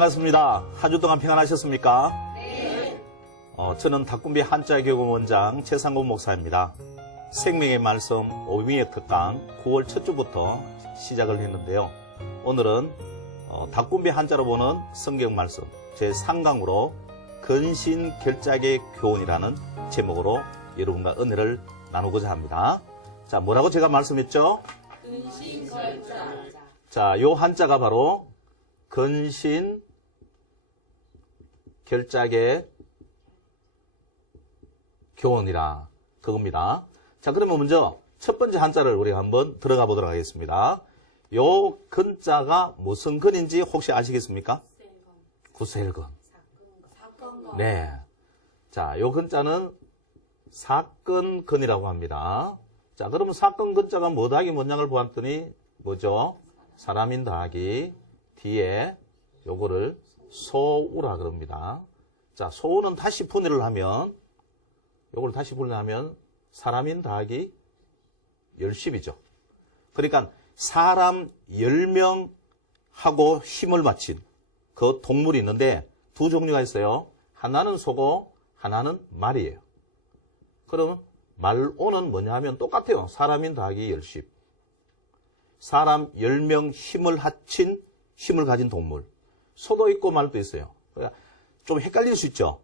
반갑습니다. 한 주 동안 평안하셨습니까? 네. 저는 닭군비 한자교구 원장 최상곤 목사입니다. 생명의 말씀 오미의 특강 9월 첫 주부터 시작을 했는데요. 오늘은 닭군비 한자로 보는 성경 말씀 제3강으로 근신결작의 교훈이라는 제목으로 여러분과 은혜를 나누고자 합니다. 자, 뭐라고 제가 말씀했죠? 근신결작. 자, 요 한자가 바로 근신결작의 교훈이라 그겁니다. 자, 그러면 먼저 첫 번째 한자를 우리가 한번 들어가 보도록 하겠습니다. 요 근자가 무슨 근인지 혹시 아시겠습니까? 구셀근. 사건과. 네. 자, 요 근자는 사건근이라고 합니다. 자, 그러면 사건근자가 뭐 더하기 뭔양을 보았더니 뭐죠? 사람인 더하기 뒤에 요거를 소우라 그럽니다. 자, 소우는 다시 분해를 하면 요걸 다시 분해하면 사람인 더하기 10이죠. 그러니까 사람 10명하고 힘을 바친 그 동물이 있는데 두 종류가 있어요. 하나는 소고 하나는 말이에요. 그럼 말오는 뭐냐 하면 똑같아요. 사람인 더하기 10. 사람 10명 힘을 합친 힘을 가진 동물. 소도 있고 말도 있어요. 그러니까 좀 헷갈릴 수 있죠.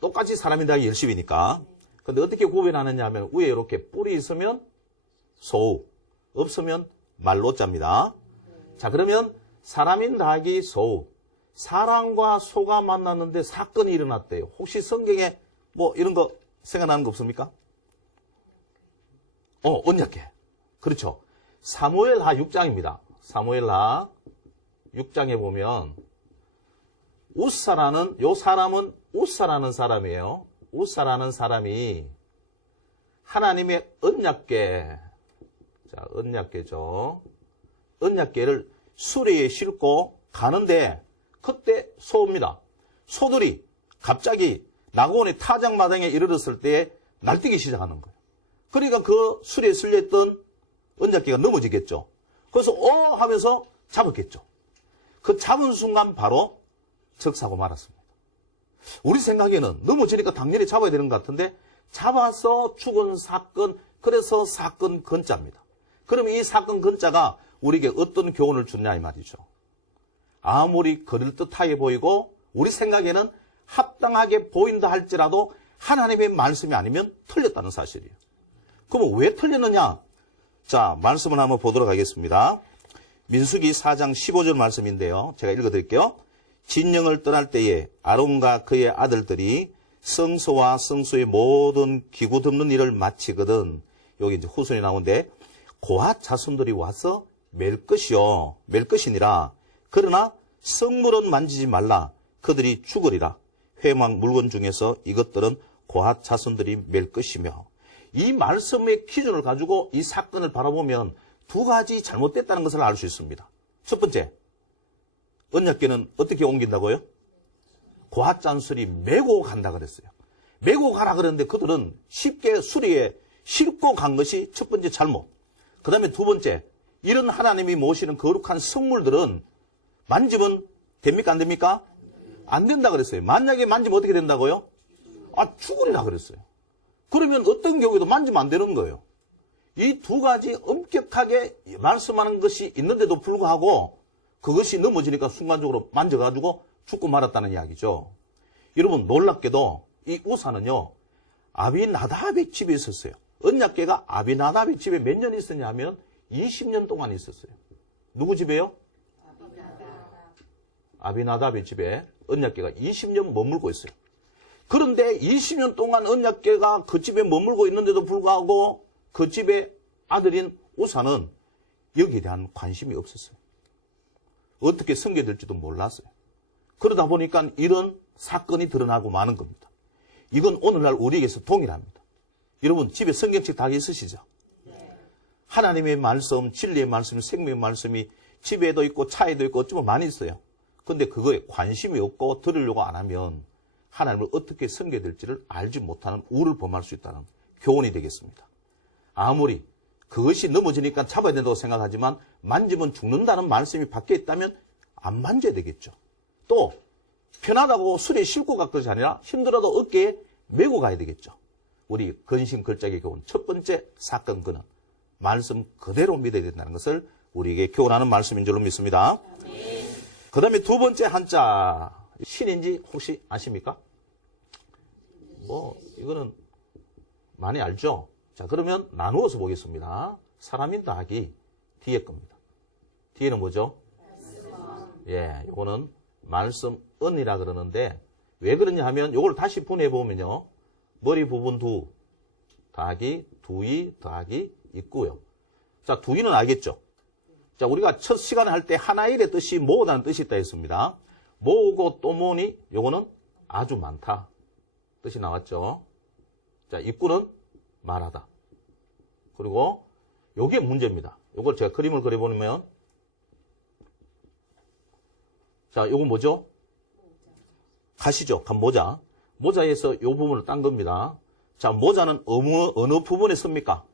똑같이 사람인 더하기 10이니까. 근데 어떻게 구별하느냐 하면 위에 이렇게 뿔이 있으면 소우, 없으면 말로자입니다. 자, 그러면 사람인 더하기 소우. 사람과 소가 만났는데 사건이 일어났대요. 혹시 성경에 뭐 이런 거 생각나는 거 없습니까? 언약궤. 그렇죠. 사무엘하 6장입니다. 사무엘하 6장에 보면 우사라는 요 사람은 우사라는 사람이에요. 우사라는 사람이 하나님의 언약궤, 자, 언약궤죠. 언약궤를 수레에 싣고 가는데 그때 소입니다. 소들이 갑자기 나고온의 타작마당에 이르렀을 때 날뛰기 시작하는 거예요. 그러니까 그 수레에 실려있던 언약궤가 넘어지겠죠. 그래서 하면서 잡았겠죠. 그 잡은 순간 바로 적사고 말았습니다. 우리 생각에는 넘어지니까 당연히 잡아야 되는 것 같은데 잡아서 죽은 사건, 그래서 사건 근자입니다. 그럼 이 사건 근자가 우리에게 어떤 교훈을 주냐 이 말이죠. 아무리 그럴듯하게 보이고 우리 생각에는 합당하게 보인다 할지라도 하나님의 말씀이 아니면 틀렸다는 사실이에요. 그럼 왜 틀렸느냐? 자, 말씀을 한번 보도록 하겠습니다. 민수기 4장 15절 말씀인데요. 제가 읽어드릴게요. 진영을 떠날 때에 아론과 그의 아들들이 성소와 성소의 모든 기구 덮는 일을 마치거든. 여기 이제 후손이 나오는데 고핫 자손들이 와서 맬 것이니라. 그러나 성물은 만지지 말라. 그들이 죽으리라. 회막 물건 중에서 이것들은 고핫 자손들이 맬 것이며. 이 말씀의 기준을 가지고 이 사건을 바라보면 두 가지 잘못됐다는 것을 알 수 있습니다. 첫 번째, 언약궤는 어떻게 옮긴다고요? 고핫 잔술이 메고 간다 그랬어요. 메고 가라 그랬는데 그들은 쉽게 수리에 싣고 간 것이 첫 번째 잘못. 그 다음에 두 번째, 이런 하나님이 모시는 거룩한 성물들은 만지면 됩니까 안 됩니까? 안 된다 그랬어요. 만약에 만지면 어떻게 된다고요? 죽으리라 그랬어요. 그러면 어떤 경우에도 만지면 안 되는 거예요. 이 두 가지 엄격하게 말씀하는 것이 있는데도 불구하고 그것이 넘어지니까 순간적으로 만져가지고 죽고 말았다는 이야기죠. 여러분 놀랍게도 이 우사는요. 아비나답의 집에 있었어요. 언약궤가 아비나답의 집에 몇 년 있었냐 하면 20년 동안 있었어요. 누구 집에요? 아비나답의 집에 언약궤가 20년 머물고 있어요. 그런데 20년 동안 언약궤가 그 집에 머물고 있는데도 불구하고 그 집의 아들인 우사는 여기에 대한 관심이 없었어요. 어떻게 섬겨질지도 몰랐어요. 그러다 보니까 이런 사건이 드러나고 마는 겁니다. 이건 오늘날 우리에게서 동일합니다. 여러분 집에 성경책 다 있으시죠? 네. 하나님의 말씀, 진리의 말씀, 생명의 말씀이 집에도 있고 차에도 있고 어쩌면 많이 있어요. 근데 그거에 관심이 없고 들으려고 안 하면 하나님을 어떻게 섬겨야 될지를 알지 못하는 우를 범할 수 있다는 교훈이 되겠습니다. 아무리 그것이 넘어지니까 잡아야 된다고 생각하지만 만지면 죽는다는 말씀이 밖에 있다면 안 만져야 되겠죠. 또 편하다고 술에 싣고 갈 것이 아니라 힘들어도 어깨에 메고 가야 되겠죠. 우리 근심 걸작의 교훈 첫 번째 사건근은 말씀 그대로 믿어야 된다는 것을 우리에게 교훈하는 말씀인 줄로 믿습니다. 그 다음에 두 번째 한자 신인지 혹시 아십니까? 이거는 많이 알죠? 자, 그러면 나누어서 보겠습니다. 사람인 더하기 뒤에 겁니다. 뒤에는 뭐죠? 예, 요거는 말씀은이라 그러는데 왜 그러냐 하면 요걸 다시 분해해 보면요. 머리 부분 두 더하기 두이 더하기 있고요. 자, 두이는 알겠죠? 자, 우리가 첫 시간에 할 때 하나일의 뜻이 모으다는 뜻이 있다 했습니다. 모으고 또 모으니 요거는 아주 많다 뜻이 나왔죠. 자, 입구는 말하다. 그리고 요게 문제입니다. 요걸 제가 그림을 그려보면 자, 요건 뭐죠? 가시죠. 모자. 모자에서 요 부분을 딴 겁니다. 자, 모자는 어느 부분에 씁니까?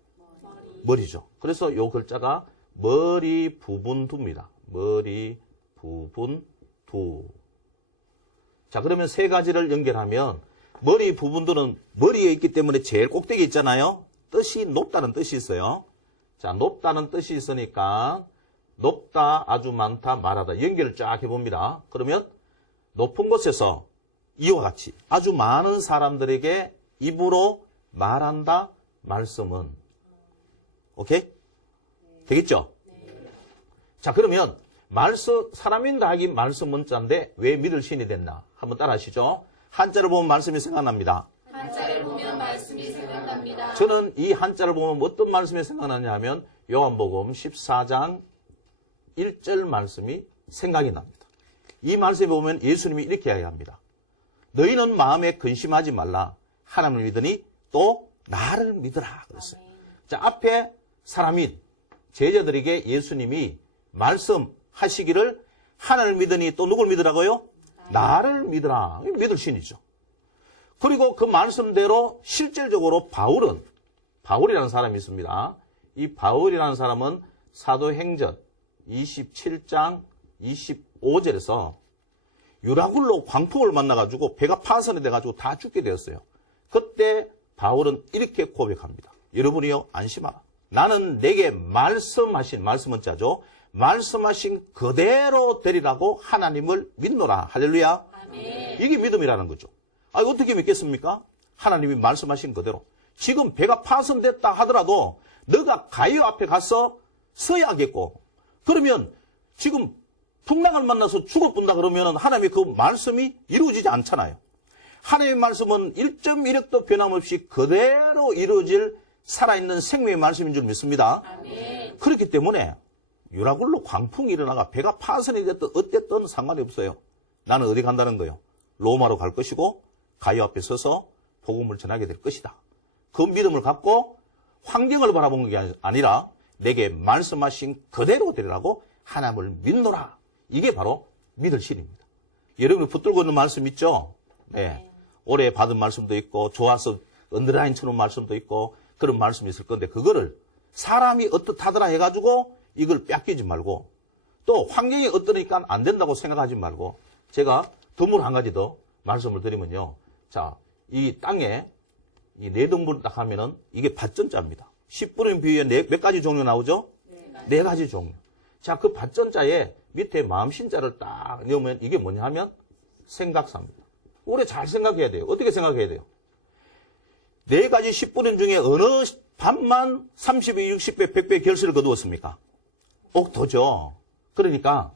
머리죠. 그래서 요 글자가 머리 부분 두입니다. 머리 부분 두. 자, 그러면 세 가지를 연결하면 머리 부분들은 머리에 있기 때문에 제일 꼭대기 있잖아요. 뜻이 높다는 뜻이 있어요. 자, 높다는 뜻이 있으니까 높다, 아주 많다, 말하다 연결을 쫙 해봅니다. 그러면 높은 곳에서 이와 같이 아주 많은 사람들에게 입으로 말한다, 말씀은. 오케이? 되겠죠? 자, 그러면 사람인 더하기 말씀은 자인데 왜 믿을 신이 됐나? 한번 따라 하시죠. 한자를 보면 말씀이 생각납니다. 한자를 보면 말씀이 생각납니다. 저는 이 한자를 보면 어떤 말씀이 생각나냐 하면 요한복음 14장 1절 말씀이 생각이 납니다. 이 말씀에 보면 예수님이 이렇게 이야기합니다. 너희는 마음에 근심하지 말라. 하나님을 믿으니 또 나를 믿으라. 그랬어요. 자, 앞에 사람인 제자들에게 예수님이 말씀하시기를 하나님을 믿으니 또 누굴 믿으라고요? 나를 믿으라. 믿을 신이죠. 그리고 그 말씀대로 실질적으로 바울이라는 사람이 있습니다. 이 바울이라는 사람은 사도행전 27장 25절에서 유라굴로 광풍을 만나가지고 배가 파선이 돼가지고 다 죽게 되었어요. 그때 바울은 이렇게 고백합니다. 여러분이요, 안심하라. 나는 내게 말씀은 자죠. 말씀하신 그대로 되리라고 하나님을 믿노라. 할렐루야. 아멘. 이게 믿음이라는 거죠. 어떻게 믿겠습니까? 하나님이 말씀하신 그대로. 지금 배가 파손됐다 하더라도 너가 가이오 앞에 가서 서야겠고, 그러면 지금 풍랑을 만나서 죽을 뿐다 그러면 하나님의 그 말씀이 이루어지지 않잖아요. 하나님의 말씀은 1.1획도 변함없이 그대로 이루어질 살아있는 생명의 말씀인 줄 믿습니다. 아멘. 그렇기 때문에 유라굴로 광풍이 일어나가 배가 파손이 됐든 어땠든 상관이 없어요. 나는 어디 간다는 거예요? 로마로 갈 것이고 가이오 앞에 서서 복음을 전하게 될 것이다. 그 믿음을 갖고 환경을 바라본 게 아니라 내게 말씀하신 그대로 되리라고 하나님을 믿노라. 이게 바로 믿을 신입니다. 여러분이 붙들고 있는 말씀 있죠? 네. 올해 받은 말씀도 있고 좋아서 언더라인 쳐놓은 말씀도 있고 그런 말씀이 있을 건데 그거를 사람이 어떻다더라 해가지고 이걸 뺏기지 말고 또 환경이 어떠니까 안 된다고 생각하지 말고 제가 덤으로 한 가지 더 말씀을 드리면요. 자, 이 땅에 이 네 등분을 딱 하면은 이게 밭전자입니다. 10분의 비유에 몇 가지 종류 나오죠? 네 가지 종류. 자, 그 밭전자에 밑에 마음신자를 딱 넣으면 이게 뭐냐 하면 생각사입니다. 우리 잘 생각해야 돼요. 어떻게 생각해야 돼요? 네 가지 10분의 중에 어느 반만 30배, 60배, 100배 결실을 거두었습니까? 옥토죠. 그러니까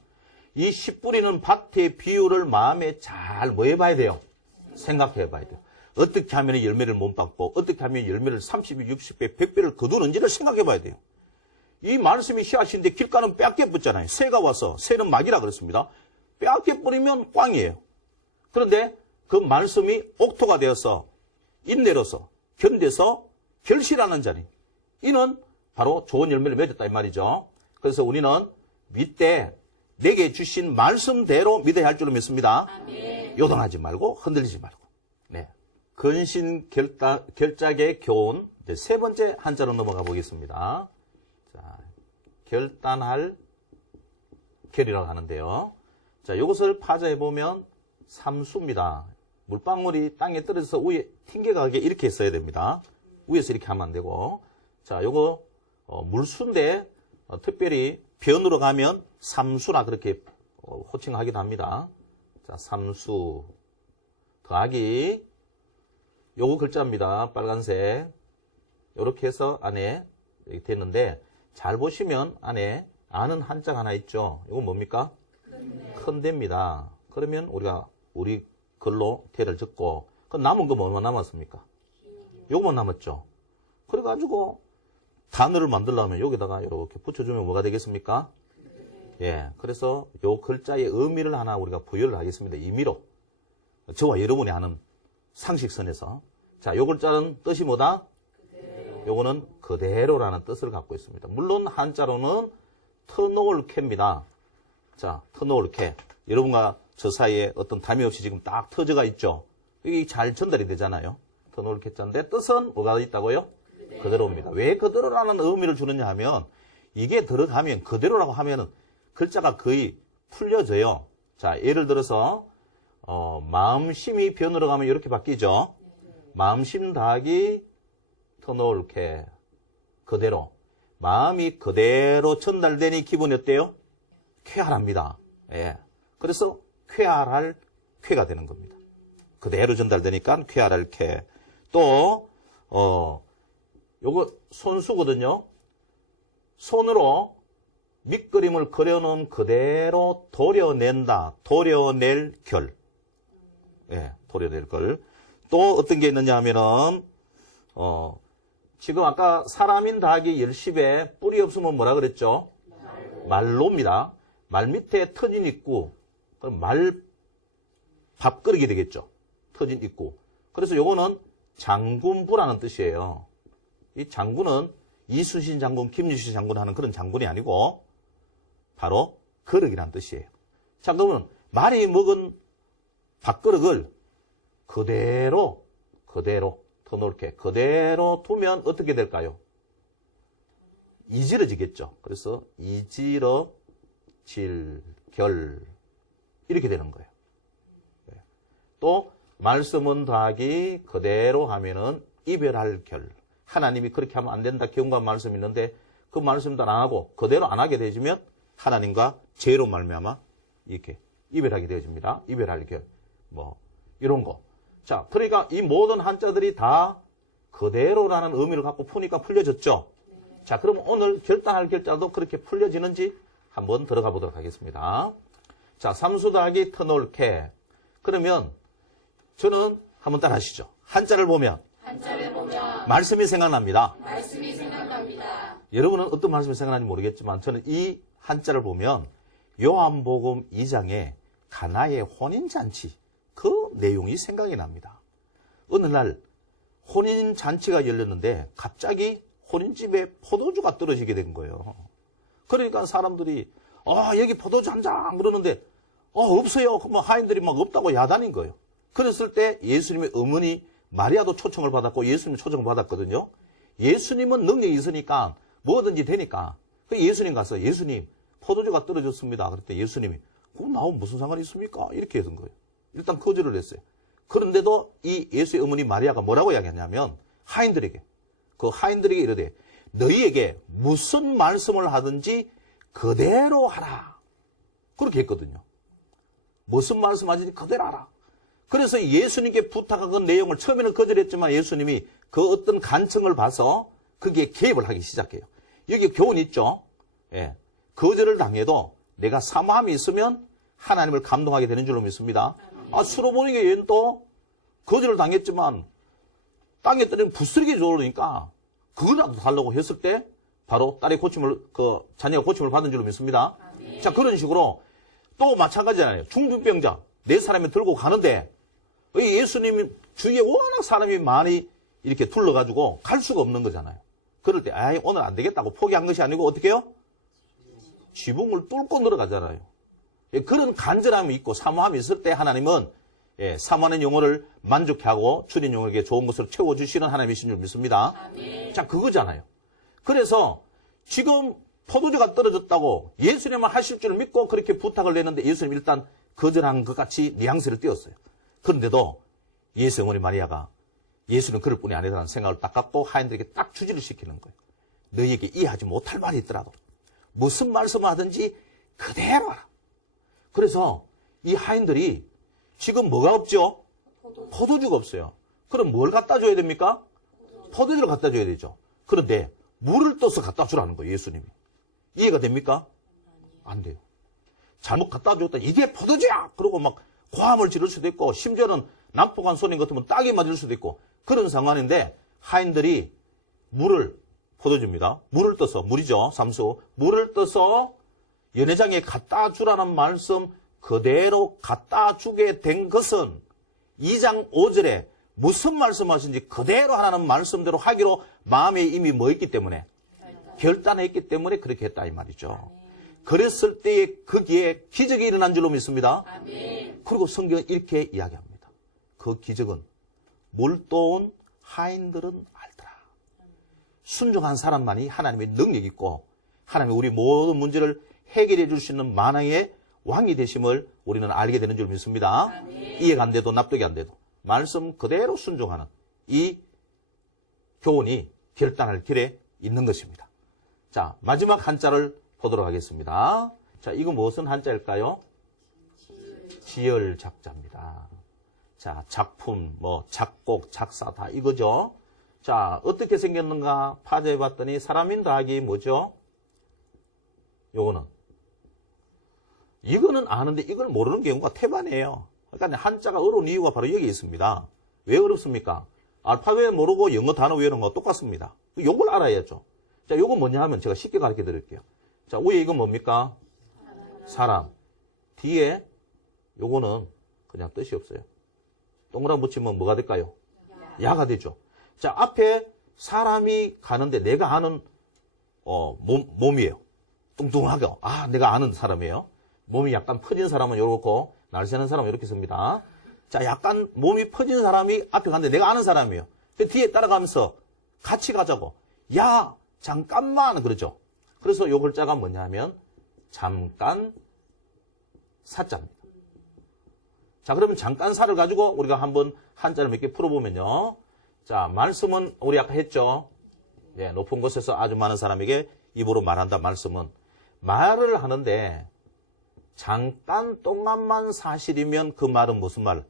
이 10뿌리는 밭의 비율을 마음에 잘 뭐 해봐야 돼요? 생각해 봐야 돼요. 어떻게 하면 열매를 못 받고 어떻게 하면 열매를 30배, 60배, 100배를 거두는지를 생각해 봐야 돼요. 이 말씀이 씨앗인데 길가는 빼앗겨 뿌잖아요. 새가 와서 새는 막이라 그랬습니다. 빼앗겨 뿌리면 꽝이에요. 그런데 그 말씀이 옥토가 되어서 인내로서 견뎌서 결실하는 자리. 이는 바로 좋은 열매를 맺었다 이 말이죠. 그래서 우리는 믿되 내게 주신 말씀대로 믿어야 할 줄로 믿습니다. 아멘. 요동하지 말고 흔들리지 말고. 네. 근신 결작의 교훈 이제 세 번째 한자로 넘어가 보겠습니다. 자, 결단할 결이라고 하는데요. 자, 이것을 파자해보면 삼수입니다. 물방울이 땅에 떨어져서 위에 튕겨가게 이렇게 써야 됩니다. 위에서 이렇게 하면 안 되고. 자, 요거 물수인데 특별히 변으로 가면 삼수라 그렇게 호칭하기도 합니다. 자, 삼수 더하기 요거 글자입니다. 빨간색. 요렇게 해서 안에 이렇게 됐는데 잘 보시면 안에 아는 한자가 하나 있죠. 이건 뭡니까? 큰 데입니다. 그러면 우리가 우리 글로 대를 적고 그 남은 거 뭐만 남았습니까? 요거만 남았죠. 그래가지고 단어를 만들려면 여기다가 이렇게 붙여주면 뭐가 되겠습니까? 예, 그래서 요 글자의 의미를 하나 우리가 부여를 하겠습니다. 임의로. 저와 여러분이 아는 상식선에서. 자, 요 글자는 뜻이 뭐다? 요거는 그대로라는 뜻을 갖고 있습니다. 물론 한자로는 터놓을 캐입니다. 자, 터놓을 캐. 여러분과 저 사이에 어떤 담이 없이 지금 딱 터져가 있죠. 이게 잘 전달이 되잖아요. 터놓을 캐자인데 뜻은 뭐가 있다고요? 그대로입니다. 왜 그대로라는 의미를 주느냐 하면 이게 들어가면 그대로라고 하면은 글자가 거의 풀려져요. 자, 예를 들어서 마음심이 변으로 가면 이렇게 바뀌죠. 마음심 더하기 터놓을 캐 그대로. 마음이 그대로 전달되니 기분이 어때요? 쾌활합니다. 예. 그래서 쾌활할 쾌가 되는 겁니다. 그대로 전달되니까 쾌활할 쾌. 또 요거 손수거든요. 손으로 밑그림을 그려놓은 그대로 도려낸다. 도려낼 결. 예, 도려낼 걸. 또 어떤 게 있느냐 하면은 지금 아까 사람인 더하기 열십에 뿔이 없으면 뭐라 그랬죠? 말로입니다. 말 밑에 터진 입구. 그럼 말 밥그릇이 되겠죠. 터진 입구. 그래서 요거는 장군부라는 뜻이에요. 이 장군은 이순신 장군, 김유신 장군 하는 그런 장군이 아니고 바로 그릇이라는 뜻이에요. 자, 그러면 말이 먹은 밥그릇을 그대로 터놓을게 그대로 두면 어떻게 될까요? 이지러지겠죠. 그래서 이지러질 결 이렇게 되는 거예요. 또 말씀은 더하기 그대로 하면은 이별할 결. 하나님이 그렇게 하면 안 된다 경고한 말씀이 있는데 그 말씀도 안 하고 그대로 안 하게 되어지면 하나님과 죄로 말미암아 이렇게 이별하게 되어집니다. 이별할 결. 뭐 이런 거. 자, 그러니까 이 모든 한자들이 다 그대로라는 의미를 갖고 푸니까 풀려졌죠. 자, 그럼 오늘 결단할 결자도 그렇게 풀려지는지 한번 들어가 보도록 하겠습니다. 자, 삼수 더하기 터놓을 캐. 그러면 저는 한번 따라 하시죠. 한자를 보면 말씀이 생각납니다. 여러분은 어떤 말씀이 생각나는지 모르겠지만 저는 이 한자를 보면 요한복음 2장에 가나의 혼인잔치 그 내용이 생각이 납니다. 어느 날 혼인잔치가 열렸는데 갑자기 혼인집에 포도주가 떨어지게 된 거예요. 그러니까 사람들이 여기 포도주 한 잔 그러는데 없어요. 그러면 하인들이 막 없다고 야단인 거예요. 그랬을 때 예수님의 어머니 마리아도 초청을 받았고 예수님 초청을 받았거든요. 예수님은 능력이 있으니까 뭐든지 되니까 그 예수님 가서 예수님 포도주가 떨어졌습니다. 그랬더니 예수님이 그럼 나하고 무슨 상관이 있습니까? 이렇게 했던 거예요. 일단 거절을 했어요. 그런데도 이 예수의 어머니 마리아가 뭐라고 이야기했냐면 하인들에게 이르되 너희에게 무슨 말씀을 하든지 그대로 하라. 그렇게 했거든요. 무슨 말씀하든지 그대로 하라. 그래서 예수님께 부탁한 그 내용을 처음에는 거절했지만 예수님이 그 어떤 간청을 봐서 거기에 개입을 하기 시작해요. 여기 교훈이 있죠. 예. 거절을 당해도 내가 사모함이 있으면 하나님을 감동하게 되는 줄로 믿습니다. 수로 보니까 얘는 또 거절을 당했지만 땅에 떨어진 부스러기 좋으니까 그거라도 달라고 했을 때 바로 딸의 자녀가 고침을 받은 줄로 믿습니다. 자, 그런 식으로 또 마찬가지잖아요. 중풍병자 4사람이 들고 가는데 예수님 주위에 워낙 사람이 많이 이렇게 둘러가지고 갈 수가 없는 거잖아요. 그럴 때 오늘 안 되겠다고 포기한 것이 아니고 어떻게 해요? 지붕을 뚫고 들어가잖아요. 그런 간절함이 있고 사모함이 있을 때 하나님은 사모하는 영혼을 만족해 하고 주님 영혼에게 좋은 것으로 채워주시는 하나님이신 줄 믿습니다. 자, 그거잖아요. 그래서 지금 포도주가 떨어졌다고 예수님은 하실 줄 믿고 그렇게 부탁을 냈는데 예수님 일단 거절한 것 같이 뉘앙스를 띄웠어요. 그런데도 예수 어머니 마리아가 예수는 그럴 뿐이 아니라는 생각을 딱 갖고 하인들에게 딱 주지를 시키는 거예요. 너희에게 이해하지 못할 말이 있더라도 무슨 말씀을 하든지 그대로 하라. 그래서 이 하인들이 지금 뭐가 없죠? 포도주가 없어요. 그럼 뭘 갖다 줘야 됩니까? 포도주를 갖다 줘야 되죠. 그런데 물을 떠서 갖다 주라는 거예요, 예수님이. 이해가 됩니까? 안 돼요. 잘못 갖다 줬다. 이게 포도주야! 그러고 막 고함을 지를 수도 있고, 심지어는 난폭한 손님 같으면 딱이 맞을 수도 있고, 그런 상황인데, 하인들이 물을, 포도주입니다. 물을 떠서, 물이죠, 삼수. 물을 떠서 연회장에 갖다 주라는 말씀 그대로 갖다 주게 된 것은 2장 5절에 무슨 말씀하신지 그대로 하라는 말씀대로 하기로 마음에 이미 뭐 있기 때문에 결단했기 때문에 그렇게 했다 이 말이죠. 그랬을 때에 거기에 기적이 일어난 줄로 믿습니다. 그리고 성경은 이렇게 이야기합니다. 그 기적은 몰도온 하인들은 알더라. 순종한 사람만이 하나님의 능력이 있고 하나님이 우리 모든 문제를 해결해 줄 수 있는 만왕의 왕이 되심을 우리는 알게 되는 줄 믿습니다. 이해가 안 돼도 납득이 안 돼도 말씀 그대로 순종하는 이 교훈이 결단할 길에 있는 것입니다. 자, 마지막 한자를 보도록 하겠습니다. 자, 이거 무슨 한자일까요? 지열작자입니다. 자, 작품, 작곡, 작사 다 이거죠. 자, 어떻게 생겼는가 파제해 봤더니 사람인 더하기 뭐죠? 이거는 아는데 이걸 모르는 경우가 태반이에요. 그러니까 한자가 어려운 이유가 바로 여기 있습니다. 왜 어렵습니까? 알파벳 모르고 영어 단어 외우는 거 똑같습니다. 요걸 알아야죠. 자, 요거 뭐냐 하면 제가 쉽게 가르쳐 드릴게요. 자, 위에 이건 뭡니까? 사람. 뒤에 요거는 그냥 뜻이 없어요. 동그라미 붙이면 뭐가 될까요? 야가 되죠. 자, 앞에 사람이 가는데 내가 아는 몸이에요. 뚱뚱하게. 내가 아는 사람이에요. 몸이 약간 퍼진 사람은 요렇고 날씬한 사람은 이렇게 씁니다. 자, 약간 몸이 퍼진 사람이 앞에 가는데 내가 아는 사람이에요. 그 뒤에 따라가면서 같이 가자고. 야, 잠깐만 그러죠. 그래서 요 글자가 뭐냐면 잠깐 사자입니다. 자, 그러면 잠깐 사를 가지고 우리가 한번 한자를 몇 개 풀어보면요. 자, 말씀은 우리 아까 했죠. 예, 높은 곳에서 아주 많은 사람에게 입으로 말한다 말씀은 말을 하는데 잠깐 동안만 사실이면 그 말은 무슨 말?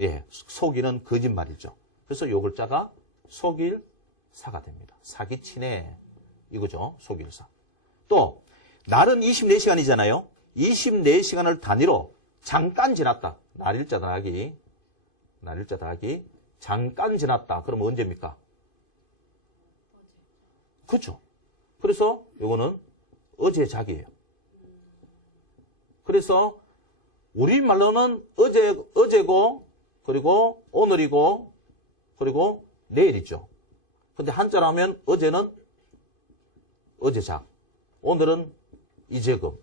예, 속이는 거짓말이죠. 그래서 요 글자가 속일사가 됩니다. 사기치네 이거죠. 속일사. 또 날은 24시간이잖아요. 24시간을 단위로 잠깐 지났다. 날일자 더하기 잠깐 지났다. 그러면 언제입니까? 그렇죠. 그래서 요거는 어제작이에요. 그래서 우리말로는 어제고 그리고 오늘이고 그리고 내일이죠. 근데 한자로 하면 어제는 어제작, 오늘은 이제금,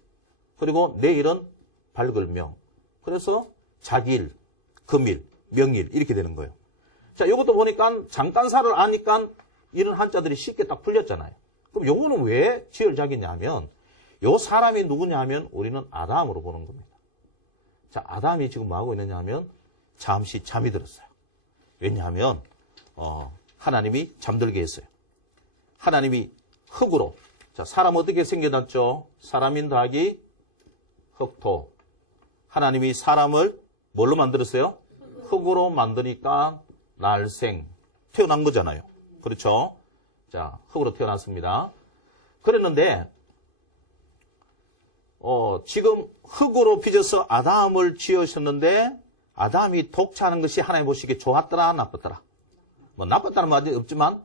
그리고 내일은 발글명. 그래서 작일, 금일, 명일 이렇게 되는 거예요. 자, 요것도 보니까 잠깐사를 아니까 이런 한자들이 쉽게 딱 풀렸잖아요. 그럼 요거는 왜 지열작이냐 하면 요 사람이 누구냐 하면 우리는 아담으로 보는 겁니다. 자, 아담이 지금 뭐 하고 있느냐 하면 잠시 잠이 들었어요. 왜냐하면 하나님이 잠들게 했어요. 하나님이 흙으로, 자, 사람 어떻게 생겨났죠? 사람인 더하기 흙토. 하나님이 사람을 뭘로 만들었어요? 흙으로 만드니까 날생, 태어난 거잖아요. 그렇죠? 자, 흙으로 태어났습니다. 그랬는데 지금 흙으로 빚어서 아담을 지으셨는데 아담이 독차하는 것이 하나님 보시기에 좋았더라 나빴더라? 뭐 나빴다는 말이 없지만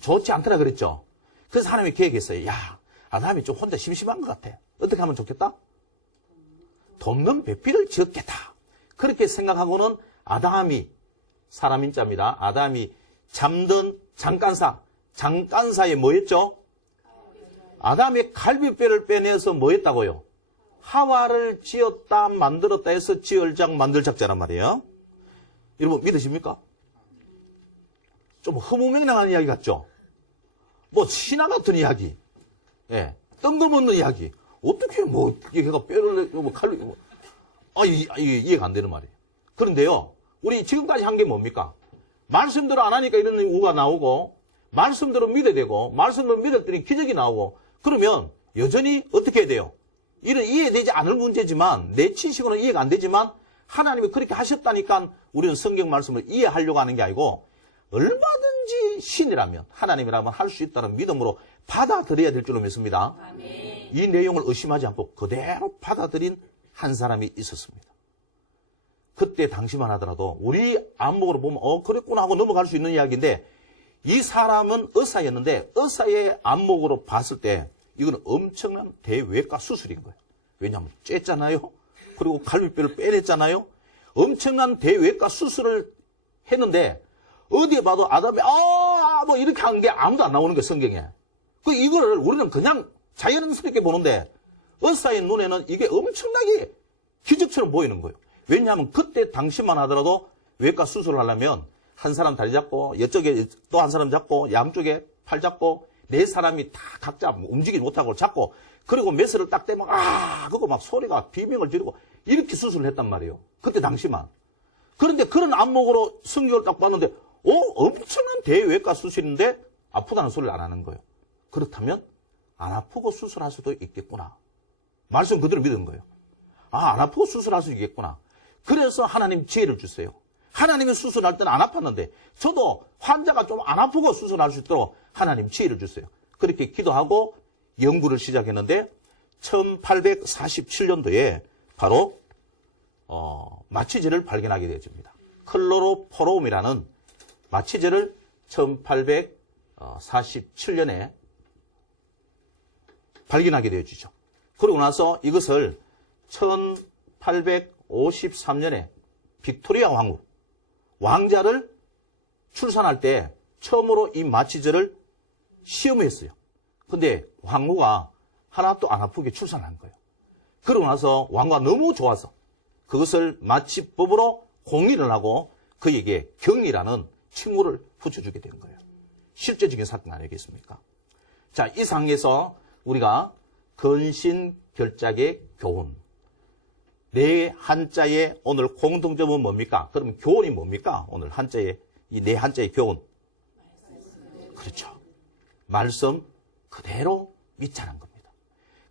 좋지 않더라 그랬죠. 그래서 하나님이 계획했어요. 야, 아담이 좀 혼자 심심한 것 같아. 어떻게 하면 좋겠다? 돕는 배필을 지었겠다. 그렇게 생각하고는 아담이, 사람인 자입니다. 아담이 잠든 잠깐사에 뭐 했죠? 아담의 갈비뼈를 빼내서 뭐 했다고요? 하와를 지었다 만들었다 해서 지을작 만들작자란 말이에요. 여러분 믿으십니까? 좀 허무맹랑한 이야기 같죠? 뭐 신화 같은 이야기, 예, 뜬금없는 이야기. 어떻게 뭐 얘가 뼈를 뭐 칼로 뭐. 이게 이해가 안 되는 말이에요. 그런데요, 우리 지금까지 한 게 뭡니까? 말씀대로 안 하니까 이런 우가 나오고, 말씀대로 믿어야 되고, 말씀대로 믿었더니 기적이 나오고, 그러면 여전히 어떻게 해야 돼요? 이런 이해되지 않을 문제지만, 내 지식으로는 이해가 안 되지만, 하나님이 그렇게 하셨다니까 우리는 성경 말씀을 이해하려고 하는 게 아니고, 얼마든지 신이라면, 하나님이라면 할 수 있다는 믿음으로 받아들여야 될 줄로 믿습니다. 아멘. 이 내용을 의심하지 않고 그대로 받아들인 한 사람이 있었습니다. 그때 당시만 하더라도 우리 안목으로 보면 그랬구나 하고 넘어갈 수 있는 이야기인데, 이 사람은 의사였는데 의사의 안목으로 봤을 때 이거는 엄청난 대외과 수술인 거예요. 왜냐하면 쬐잖아요. 그리고 갈비뼈를 빼냈잖아요. 엄청난 대외과 수술을 했는데 어디에 봐도 아담이 뭐 이렇게 한 게 아무도 안 나오는 거예요, 성경에. 이거를 우리는 그냥 자연스럽게 보는데 의사의 눈에는 이게 엄청나게 기적처럼 보이는 거예요. 왜냐하면 그때 당시만 하더라도 외과 수술을 하려면 한 사람 다리 잡고 이쪽에 또 한 사람 잡고 양쪽에 팔 잡고 네 사람이 다 각자 움직이지 못하고 잡고, 그리고 메스를 딱 떼면 그거 막 소리가 비명을 지르고 이렇게 수술을 했단 말이에요. 그때 당시만. 그런데 그런 안목으로 성경을 딱 봤는데 엄청난 대외과 수술인데 아프다는 소리를 안 하는 거예요. 그렇다면 안 아프고 수술할 수도 있겠구나. 말씀 그대로 믿은 거예요. 안 아프고 수술할 수 있겠구나. 그래서 하나님 지혜를 주세요. 하나님이 수술할 때는 안 아팠는데 저도 환자가 좀 안 아프고 수술할 수 있도록 하나님 지혜를 주세요. 그렇게 기도하고 연구를 시작했는데 1847년도에 바로 마취제를 발견하게 되어집니다. 클로로포름이라는 마취제를 1847년에 발견하게 되어지죠. 그러고 나서 이것을 1853년에 빅토리아 왕자를 출산할 때 처음으로 이 마취제를 시험했어요. 근데 황후가 하나도 안 아프게 출산한 거예요. 그러고 나서 왕후가 너무 좋아서 그것을 마취법으로 공의를 하고 그에게 경이라는 칭호를 붙여주게 된 거예요. 실제적인 사건 아니겠습니까? 자, 이 상에서 우리가 근신결작의 교훈. 네 한자의 오늘 공통점은 뭡니까? 그럼 교훈이 뭡니까? 오늘 한자의, 이 네 한자의 교훈. 그렇죠. 말씀 그대로 믿자는 겁니다.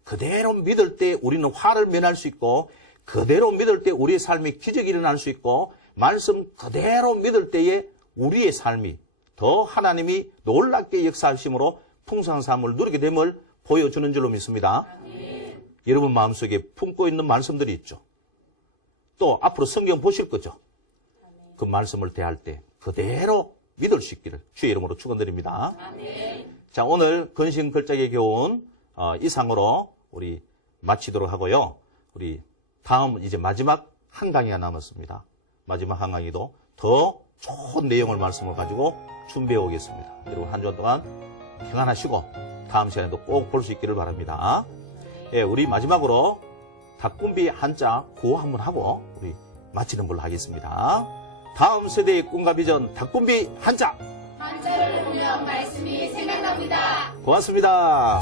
그대로 믿을 때 우리는 화를 면할 수 있고, 그대로 믿을 때 우리의 삶에 기적이 일어날 수 있고, 말씀 그대로 믿을 때에 우리의 삶이 더 하나님이 놀랍게 역사하심으로 풍성한 삶을 누리게 됨을 보여주는 줄로 믿습니다. 아멘. 여러분 마음속에 품고 있는 말씀들이 있죠. 또 앞으로 성경 보실 거죠. 그 말씀을 대할 때 그대로 믿을 수 있기를 주의 이름으로 축원드립니다. 아멘. 자, 오늘 근신걸작의 교훈 이상으로 우리 마치도록 하고요. 우리 다음 이제 마지막 한 강의가 남았습니다. 마지막 한 강의도 더 좋은 내용을 말씀을 가지고 준비해 오겠습니다. 여러분 한 주 동안 평안하시고 다음 시간에도 꼭 볼 수 있기를 바랍니다. 예, 우리 마지막으로 닭꿈비 한자 구호 한번 하고 우리 마치는 걸로 하겠습니다. 다음 세대의 꿈과 비전 닭꿈비 한자. 한자를 보면 말씀이 생각납니다. 고맙습니다.